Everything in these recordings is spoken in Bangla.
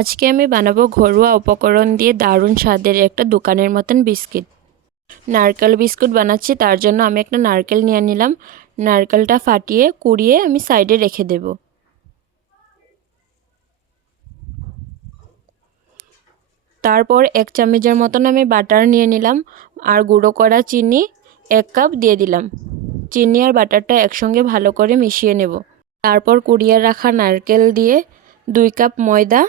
আজকে আমি বানাবো ঘরোয়া উপকরণ দিয়ে দারুণ স্বাদের একটা দোকানের মতন বিস্কিট। নারকেল বিস্কুট বানাচ্ছি, তার জন্য আমি একটা নারকেল নিয়ে নিলাম। নারকেলটা ফাটিয়ে কুড়িয়ে আমি সাইডে রেখে দেব। তারপর 1 চামচের মতন আমি বাটার নিয়ে নিলাম আর গুঁড়ো করা চিনি 1 কাপ দিয়ে দিলাম। চিনি আর বাটারটা একসঙ্গে ভালো করে মিশিয়ে নেব। তারপর কুড়িয়ে রাখা নারকেল দিয়ে 2 কাপ ময়দা,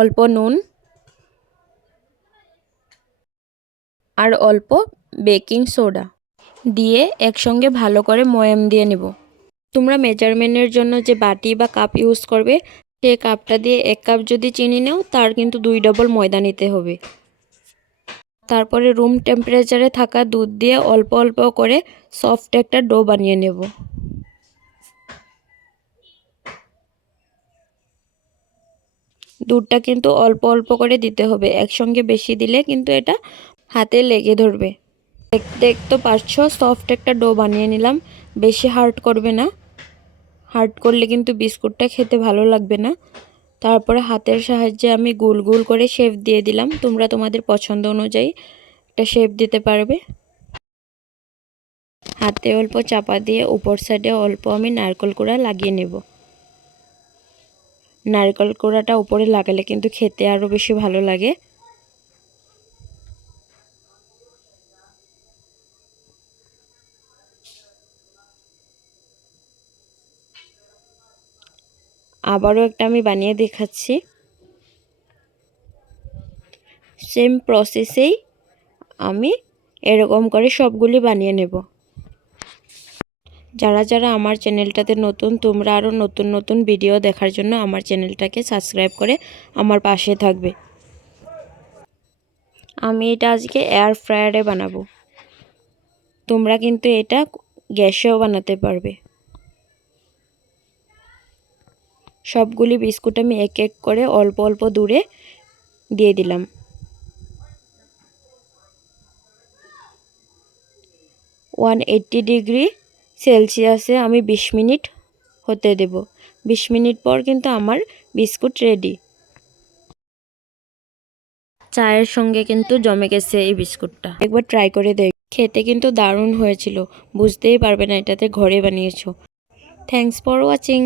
অল্প নুন আর অল্প বেকিং সোডা দিয়ে একসঙ্গে ভালো করে ময়াম দিয়ে নেব। তোমরা মেজারমেন্টের জন্য যে বাটি বা কাপ ইউজ করবে, সেই কাপটা দিয়ে 1 কাপ যদি চিনি নাও, তার কিন্তু 2 ডবল ময়দা নিতে হবে। তারপরে রুম টেম্পারেচারে থাকা দুধ দিয়ে অল্প অল্প করে সফট একটা ডো বানিয়ে নেব। দুধটা কিন্তু অল্প অল্প করে দিতে হবে, একসঙ্গে বেশি দিলে কিন্তু এটা হাতে লেগে ধরবে। দেখতে পাচ্ছ সফট একটা ডো বানিয়ে নিলাম। বেশি হার্ড করবে না, হার্ড করলে কিন্তু বিস্কুটটা খেতে ভালো লাগবে না। তারপরে হাতের সাহায্যে আমি গোল গোল করে শেপ দিয়ে দিলাম। তোমরা তোমাদের পছন্দ অনুযায়ী একটা শেপ দিতে পারবে। হাতে অল্প চাপা দিয়ে উপর সাইডে অল্প আমি নারকেল কোড়া লাগিয়ে নেব। নারকেল কোড়াটা উপরে লাগালে কিন্তু খেতে আরও বেশি ভালো লাগে। আবারও একটা আমি বানিয়ে দেখাচ্ছি। সেম প্রসেসেই আমি এরকম করে সবগুলি বানিয়ে নেব। যারা যারা আমার চ্যানেলটাতে নতুন, তোমরা আরও নতুন নতুন ভিডিও দেখার জন্য আমার চ্যানেলটাকে সাবস্ক্রাইব করে আমার পাশে থাকবে। আমি এটা আজকে এয়ার ফ্রায়ারে বানাবো। তোমরা কিন্তু এটা গ্যাসেও বানাতে পারবে। সবগুলি বিস্কুট আমি এক এক করে অল্প অল্প দূরে দিয়ে দিলাম। 180 ডিগ্রি সেলসিয়াসে আমি 20 মিনিট হতে দেব। 20 মিনিট পর কিন্তু আমার বিস্কুট রেডি। চায়ের সঙ্গে কিন্তু জমে গেছে এই বিস্কুটটা। একবার ট্রাই করে দেখ, খেতে কিন্তু দারুণ হয়েছিল। বুঝতেই পারবে না এটাতে ঘরে বানিয়েছো। Thanks for watching.